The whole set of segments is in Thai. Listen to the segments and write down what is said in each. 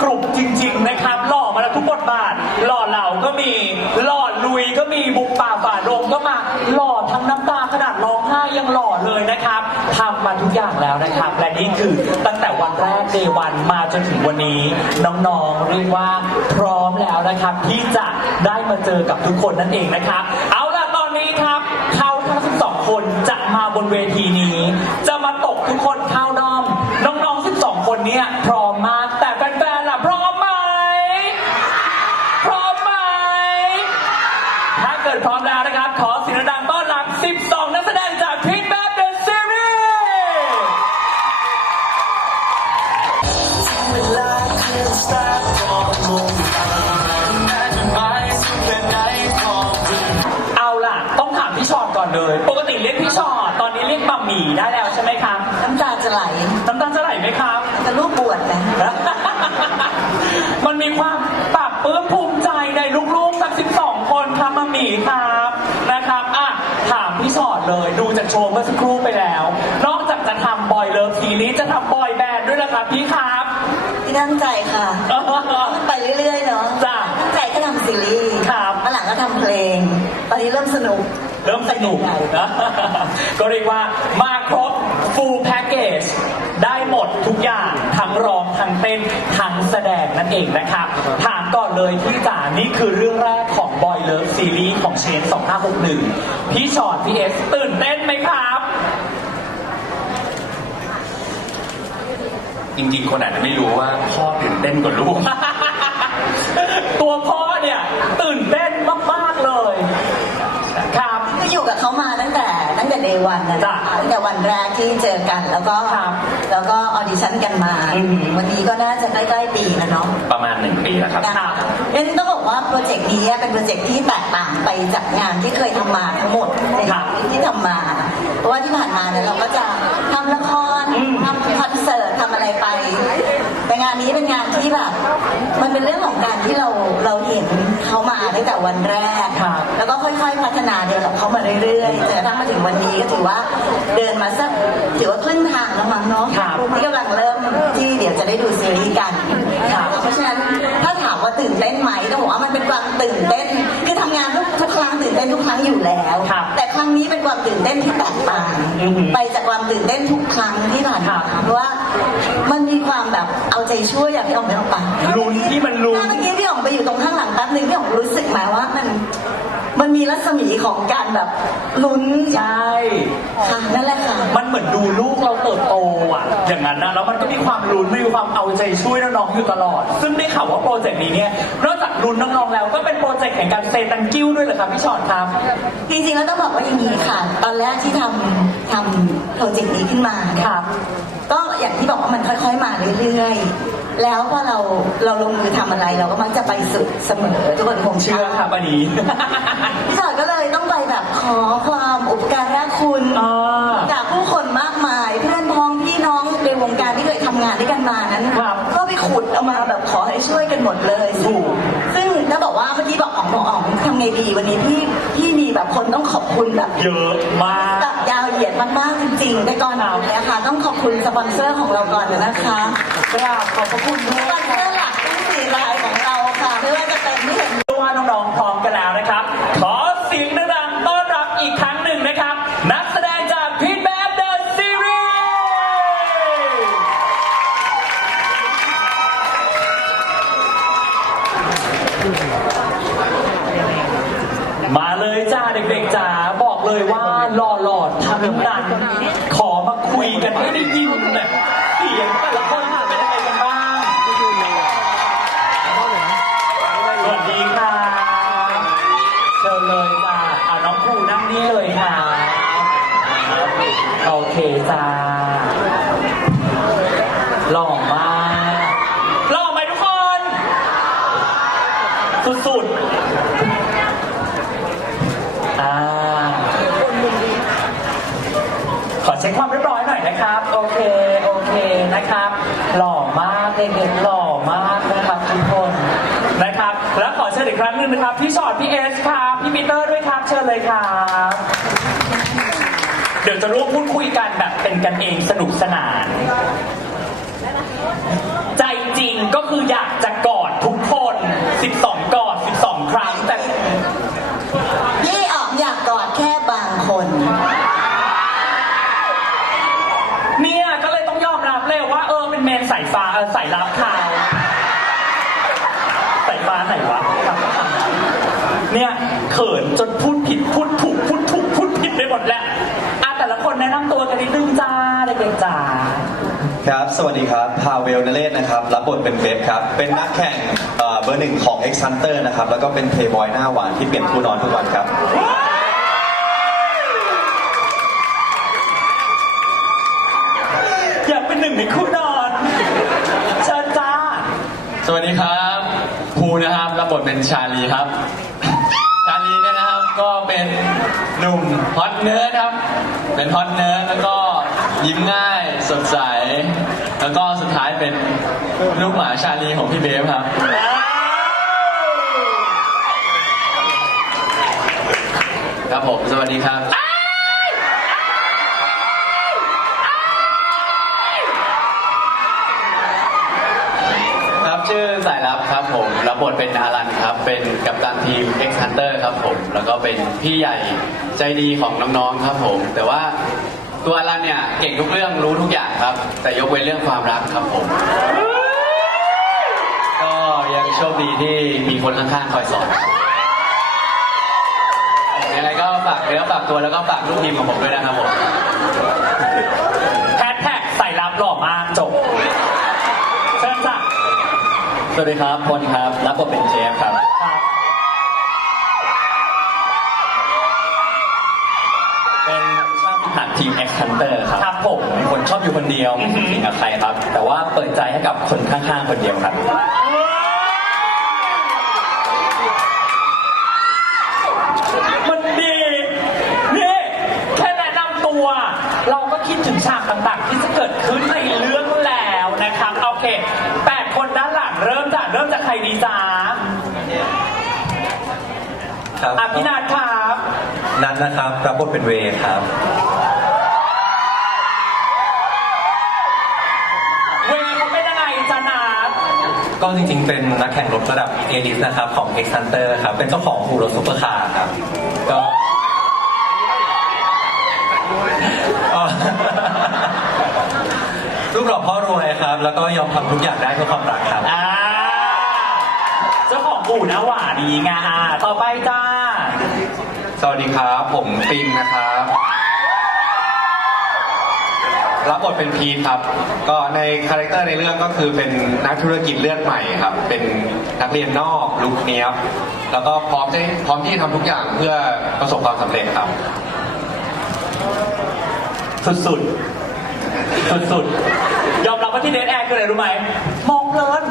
กรุบจริง ๆ นะครับ หล่อมาแล้วทุกบทบาท หล่อเหล่าก็มี หล่อลุยก็มีบุกป่าฝ่าดงก็มา หล่อทั้งน้ำตาขนาดร้องไห้ยังหล่อเลยนะครับทำมาทุกอย่างแล้วนะครับ และนี่คือตั้งแต่วันแรกเดวันมาจนถึงวันนี้ น้องๆเรียกว่าพร้อมแล้วนะครับ ที่จะได้มาเจอกับทุกคนนั่นเองนะครับ เอาล่ะตอนนี้ครับ เขาทั้ง 12 คนจะมาบนเวทีนี้จะ มันมีความปรับปลื้มภูมิใจในลูกๆสัก12 คนครับมาหมีครับนะครับอะถามพี่ชอตเลยดูจากโชว์เมื่อสักครู่ไปแล้ว นอกจากจะทำบอยเลิฟทีนี้จะทำบอยแบนด์ด้วยนะครับพี่ครับ ที่ตั้งใจค่ะ ไปเรื่อยๆเนาะจ้ะ ตั้งใจก็ทำซีรีส์ครับมาหลังก็ทำเพลง ตอนนี้เริ่มสนุก เริ่มสนุกนะก็เรียกว่ามาครบ full package ได้หมดทุกอย่างทั้งร้องทั้งเต้นทั้งแสดงนั่นเองนะครับถามก่อนเลยพี่จ๋านี่คือเรื่องแรกของ Boy Love Series ของเชน 2561 พี่ชอตพี่เอสตื่นเต้นไหมครับจริงๆ คนอาจจะไม่รู้ว่าพ่อตื่นเต้นกว่าลูก ตัวพ่อเนี่ย ตื่นเต้นมาก ๆ เลย ครับ ก็อยู่กับเขามาตั้งแต่ตั้งแต่เดวันนะ จ้ะ ตั้ง แต่วันแรกที่เจอกัน แล้วก็ครับแล้วก็ออดิชั่นกันมา อือหือวันนี้ก็น่าจะใกล้ๆปีแล้วเนาะ ประมาณหนึ่งปีแล้วครับ นะคะเอ็นต้องบอกว่าโปรเจกต์นี้เป็นโปรเจกต์ที่แตกต่างไปจากงานที่เคยทำมาทั้งหมดในครับที่ทำมา เพราะว่าที่ผ่านมาเนี่ยเราก็จะทำละครอืม ทำคอนเสิร์ตทำอะไรไป แต่งานนี้เป็นงานที่แบบมันเป็นเรื่องของการที่เราเราเห็นเขามาตั้งแต่วันแรก นาเดินของเขามาเรื่อยๆจนกระทั่งมาถึงวันนี้ก็ถือว่าเดินมาสักถือว่าครึ่งทางแล้วมั้งเนาะครับที่กำลังเริ่มที่เดี๋ยวจะได้ดูซีรีส์กันครับเพราะฉะนั้นถ้าถามว่าตื่นเต้นไหมต้องบอกว่ามันเป็นความตื่นเต้น คือทำงานทุกทุกครั้งตื่นเต้นทุกครั้งอยู่แล้วครับแต่ครั้งนี้เป็นความตื่นเต้นที่แตกต่างอือหือไปจากความตื่นเต้นทุกครั้งที่ผ่านมาครับเพราะว่ามันมีความแบบเอาใจช่วยอยากพี่อ๋องไปเอาปะลุ้นที่มันลุ้นถ้าเมื่อกี้พี่อ๋องไปอยู่ตรงข้างหลังแป๊บนึงพี่อ๋องรู้สึกไหมว่ามัน มันมีรัศมีของการแบบลุ้นใช่ค่ะนั่นแหละค่ะ มันเหมือนดูลูกเราเติบโตอะ อย่างนั้นนะแล้วมันก็มีความลุ้นมีความเอาใจช่วยน้องๆอยู่ตลอด ซึ่งได้ข่าวว่าโปรเจกต์นี้เนี่ยนอกจากลุ้นน้องๆแล้วก็เป็นโปรเจกต์แห่งการเซตังกิ้วด้วยเหรอครับพี่ชอตครับ จริงๆแล้วต้องบอกว่าอย่างนี้ค่ะ ตอนแรกที่ทำทำโปรเจกต์นี้ขึ้นมาเนี่ยครับก็อย่างที่บอกว่ามันค่อย ๆ มาเรื่อยๆ แล้วพอเราเราลงมือทำอะไรเราก็มักจะไปสุดเสมอทุกคนคงเชื่อครับอันนี้พี่ชอดก็เลยต้องไปแบบขอความอุปการะคุณ อ่า จากผู้คนมากมายเพื่อนพ้องพี่น้องในวงการที่เคยทำงานด้วยกันมานั้น ครับก็ไปขุดเอามาแบบขอให้ช่วยกันหมดเลยซึ่งซึ่งถ้าบอกว่าเมื่อกี้บอกของบอกอ๋องทำไงดีวันนี้พี่พี่มีแบบคนต้องขอบคุณแบบเยอะมาก แบบยาวเหยียดมากๆจริงๆแต่ก่อนอื่นเลยค่ะ ต้องขอบคุณสปอนเซอร์ของเราก่อนนะคะ กราบขอบพระคุณด้สวยปอนเซอร์หลักทั้งสี่รายของเราค่ะ ไม่ว่าจะเป็นที่เห็นว่าน้องๆพร้อมกันแล้วนะครับ ขอเสียงดังๆต้อนรับอีกครั้งหนึ่งนะครับ นักแสดงจากพิทแมปเดอะซีรีส์มาเลยจ้าเด็กๆจ๋าบอกเลยว่าหล่อหลอดทั้งนั้น ขอมาคุยกันให้ได้ยินแบบเสียงแต่ละคนเป็นยังไงกันบ้าง สวัสดีค่ะเชิญเลยจ้าเอาน้องครูนั่งนี่เลยค่ะ โอเคจ้าหล่อมากหล่อไหมทุกคน สุดๆอ่าขอเช็คความเรียบร้อยหน่อยนะครับ โอเค โอเคนะครับ หล่อมากเด็กๆหล่อมากนะครับทุกคนนะครับ แล้วขอเชิญอีกครั้งหนึ่งนะครับ พี่ชอตพี่เอสครับ พี่ปีเตอร์ด้วยครับ เชิญเลยครับเดี๋ยวจะร่วมพูดคุยกันแบบเป็นกันเองสนุกสนาน เนี่ยเขินจนพูดผิดพูดถูกพูดถูกพูดผิดไปหมดแล้วอะแต่ละคนแนะนำตัวกันนิดนึงจ้าเด็กๆจ้าครับ สวัสดีครับ พาเวลนเรศนะครับ รับบทเป็นเบฟครับ เป็นนักแข่งเอ่อเบอร์หนึ่งของ X Hunter นะครับ แล้วก็เป็นเพย์บอยหน้าหวานที่เปลี่ยนคู่นอนทุกวันครับ อยากเป็นหนึ่งในคู่นอนเชิญจ้า สวัสดีครับภูนะครับรับบทเป็นชาลีครับ ชาลีเนี่ยนะครับก็ เป็นหนุ่มฮอตเนิร์ดครับ เป็นฮอตเนิร์ดแล้วก็ยิ้มง่ายสดใส แล้วก็สุดท้ายเป็นลูกหมาชาลีของพี่เบฟครับ ครับผม สวัสดีครับครับชื่อสายลับครับผมรับบทเป็นอารันครับ เป็นกัปตันทีม X Hunter ครับผม แล้วก็เป็นพี่ใหญ่ใจดีของน้องๆครับผม แต่ว่าตัวอารันเนี่ยเก่งทุกเรื่องรู้ทุกอย่างครับ แต่ยกเว้นเรื่องความรักครับผม ก็ยังโชคดีที่มีคนข้างๆคอยสอนยังไงก็ฝากเนื้อฝากตัวแล้วก็ฝากลูกทีมของผมด้วยนะครับผมแฮชแท็กใส่รับหล่อมากจบเชิญจ้าสวัสดีครับพลครับ รับบทเป็นเชฟครับ ครับเป็นช่างหัดทีม X Hunter ครับครับผมเป็นคนชอบอยู่คนเดียวไม่สูงสิงกับใครครับ แต่ว่าเปิดใจให้กับคนข้างๆคนเดียวครับ มันดีนี่แค่แนะนำตัว เราก็คิดถึงฉากต่างๆ ที่จะเกิดขึ้นในเรื่องแล้วนะครับ โอเคแปดคนด้านหลังเริ่มจากเริ่มจากใครดีจ้า ครับ อะพี่นาทครับนัทนะครับรับบทเป็นเวย์ครับ เวย์เขาเป็นยังไงจ้านาทก็จริงๆ เป็นนักแข่งรถระดับเอลิสนะครับ ของ X Hunter ครับ เป็นเจ้าของอู่รถซุปเปอร์คาร์ครับ ก็เอ่อรูปหล่อพ่อรวยครับ แล้วก็ยอมทำทุกอย่างได้เพื่อความรักครับ อ่าเจ้าของอู่นะหว่าดีไงอะต่อไปจ้า สวัสดีครับผมปินนะครับรับบทเป็นพีทครับ ก็ในคาแรคเตอร์ในเรื่องก็คือเป็นนักธุรกิจเลือดใหม่ครับ เป็นนักเรียนนอกลุกเนี้ยบแล้วก็พร้อมที่พร้อมที่จะทำทุกอย่างเพื่อประสบความสำเร็จครับ สุดๆสุดๆยอมรับว่าที่เดทแอร์คืออะไรรู้ไหมมองเพลิน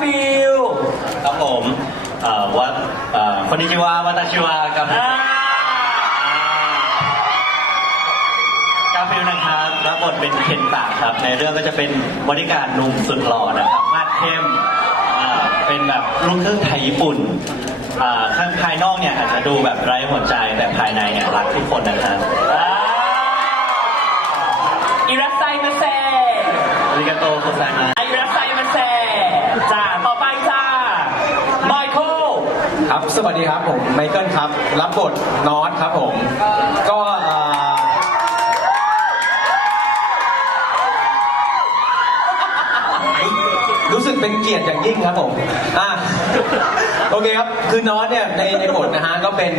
ฟิลครับผมเอ่อวัดเอ่อคนนี้ชื่อว่าวัตชิวากับอ่ากาฟิลนะครับรับบทเป็นเคนตะครับ ในเรื่องก็จะเป็นบริการดหนุ่มสุดหล่อนะครับ มาดเข้มอ่าเป็นแบบลูกครึ่งไทยญี่ปุ่นอ่าข้างภายนอกเนี่ยอาจจะดูแบบไร้หัวใจแต่ภายในเนี่ยรักทุกคนนะครับอ่าอิรัสไซมาเซอาริกาโตโคไซมาอิรัสไซมาเซจ้าต่อไปจ้า ไมเคิล ครับ สวัสดีครับผมไมเคิลครับ รับบทนอตครับผม ก็อ่อรู้สึกเป็นเกียรติอย่างยิ่งครับผมอะโอเคครับ คือนอตเนี่ยในในบทนะฮะก็เป็น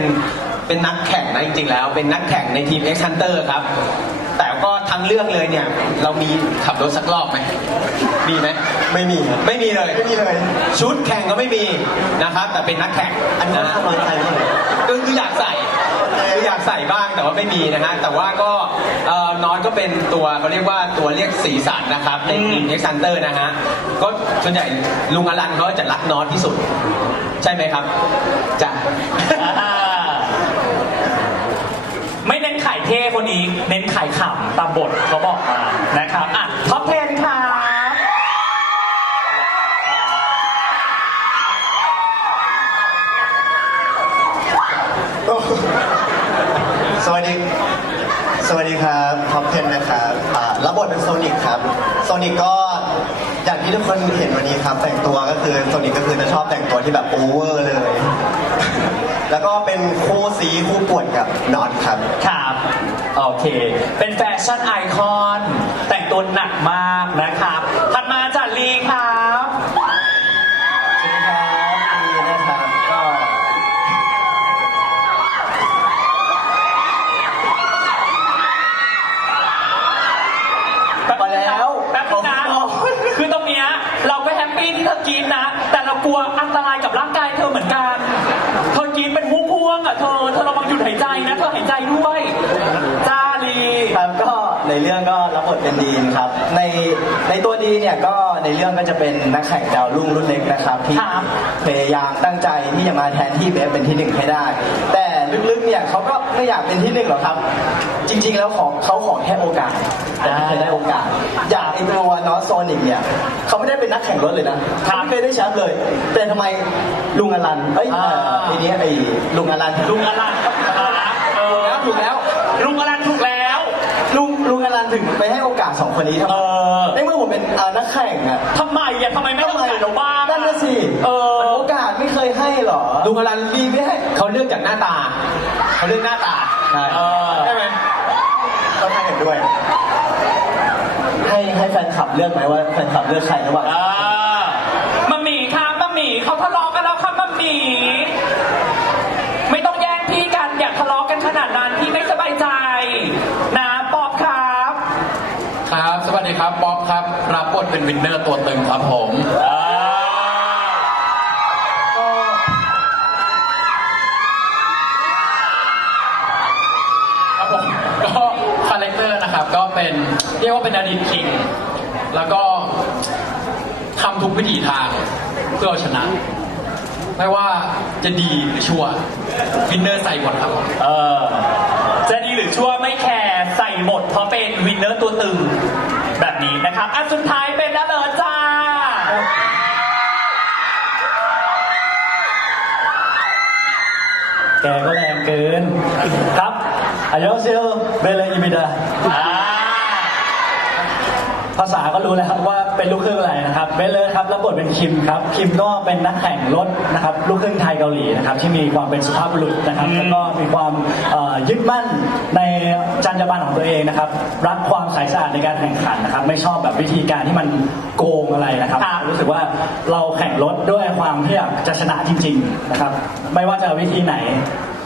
เป็นนักแข่งนะจริงๆแล้ว เป็นนักแข่งในทีม X Hunter ครับ แต่ก็ทั้งเรื่องเลยเนี่ย เรามีขับรถสักรอบไหมมีไหมไม่มีไม่มีเลย ไม่มีเลยชุดแข่งก็ไม่มีนะครับ แต่เป็นนักแข่งอันนี้ข้างน้อยใจเท่าไหร่ก็คืออยากใส่คืออยากใส่บ้างแต่ว่าไม่มีนะฮะแต่ว่าก็เอ่อนอนก็เป็นตัวเขาเรียกว่าตัวเรียกสีสันนะครับในทีมเอ็กซันเตอร์นะฮะก็ส่วนใหญ่ลุงอลันเขาจะรักนอนที่สุด ใช่ไหมครับจ้ะอ่าไม่เน้นขายเท่คนนี้เน้น ขายขำตามบทเขาบอกมานะครับอะท็อป10ครับสวัสดีสวัสดีครับท็อป10นะครับอ่ารับบทเป็นโซนิกครับโซนิกก็อย่างที่ทุกคนเห็นวันนี้ครับ แต่งตัวก็คือโซนิกก็คือจะชอบแต่งตัวที่แบบโอเวอร์เลย แล้วก็เป็นคู่ซีคู่ป่วนกับน็อตครับครับเอ โอเค เป็นแฟชั่นไอคอน แต่งตัวหนักมากนะครับ ถัดมาจากลีครับ สวัสดีครับดีนะครับก็ แป๊บนึงนะแป๊บนึงนะคือตรงเนี้ยเราก็แฮปปี้ที่เธอกินนะ แต่เรากลัวอันตรายกับร่างกายเธอเหมือนกัน เธอกินเป็นพวงๆอะเธอ เธอระวังหยุดหายใจนะ เธอหายใจด้วย จ้าลี ครับก็ในเรื่องก็รับบท เป็นดีนครับ ในในตัวดีเนี่ยก็ในเรื่องก็จะเป็นนักแข่งดาวรุ่งรุ่นเล็กนะครับที่ครับพยายามตั้งใจที่จะมาแทนที่เบฟเป็นที่หนึ่งให้ได้ แต่ลึกๆเนี่ยเขาก็ไม่อยากเป็นที่หนึ่งหรอกครับ จริงๆแล้วขอเขาขอแค่โอกาสแต่ไม่เคยได้โอกาส อย่างไอตัวนอสโซนิกเนี่ยเขาไม่ได้เป็นนักแข่งรถเลยนะเขาไม่เคยได้แชมป์เลย แต่ทำไมลุงอลันเอ้ยเอ่ออ่าไอเนี้ยไอลุงอลันลุงอลันก็ถูกแล้วนะเออแล้วถูกแล้ว ลุงอลันถูกแล้ว ลุงลุงอลัน ถึงไปให้โอกาสสองคนนี้ทำเอไมอในเมื่อผมเป็นอ่านักแข่งอะทำไมอะทำไมไม่ต้องการเราบ้างนั่นน่ะสิเออ โอกาสไม่เคยให้หรอลุงอลันดีไม่ให้เขาเลือกจากหน้าตา เขาเลือกหน้าตาใช่เออ ใช่ไหมต้องให้เห็นด้วย ให้ให้แฟนคลับเลือกไหมว่าแฟนคลับเลือกใครระหว่างเออมาหมีค่ะมาหมีเขาทะเลาะกันแล้วค่ะมาหมี ไม่ต้องแย่งพี่กันอย่าทะเลาะกันขนาดนั้นพี่ไม่สบายใจ นะปอบครับ ครับ สวัสดีครับป๊อปครับ รับบท เป็นวินเนอร์ตัวตึงครับผมเออครับผมก็คาแรคเตอร์นะครับก็เป็นเรียกว่าเป็นอดีตคิง แล้วก็ทำทุกวิถีทางเพื่อเอาชนะ ไม่ว่าจะดีหรือชั่ววินเนอร์ใส่หมดครับผมเออจะดีหรือชั่วไม่แคร์ใส่หมดเพราะเป็นวินเนอร์ตัวตึงแบบนี้นะครับอันสุดท้าย ยอเซลเบลอิมิดาอ่าภาษาก็รู้แล้วครับว่าเป็นลูกครึ่งอะไรนะครับเบลเลยครับรับบทเป็นคิมครับคิมก็เป็นนักแข่งรถนะครับลูกครึ่งไทยเกาหลีนะครับที่มีความเป็นสุภาพบุรุษนะครับแล้วก็มีความเอ่อยึดมั่นในจรรยาบรรณของตัวเองนะครับรักความใสสะอาดในการแข่งขันนะครับไม่ชอบแบบวิธีการที่มันโกงอะไรนะครับครับรู้สึกว่าเราแข่งรถด้วยความที่อยากจะชนะจริงๆนะครับไม่ว่าจะวิธีไหน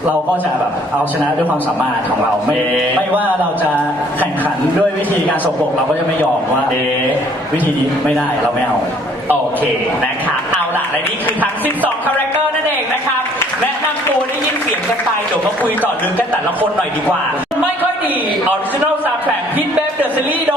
เราก็จะแบบเอาชนะด้วยความสามารถของเราไม่เอ๊ะ ไม่ว่าเราจะแข่งขันด้วยวิธีการสกปรกเราก็จะไม่ยอมว่าเอ๊ะวิธีนี้ไม่ได้เราไม่เอา โอเคนะครับเอาล่ะ และนี่คือทั้ง 12 คาแรคเตอร์นั่นเองนะครับ แนะนำตัวได้ยินเสียงกันไปเดี๋ยวมาคุยต่อลึกกันแต่ละคนหน่อยดีกว่า ไม่ค่อยดี ออริจินอลซาวด์แทร็กฮิตเบฟเดอะซีรีส์โด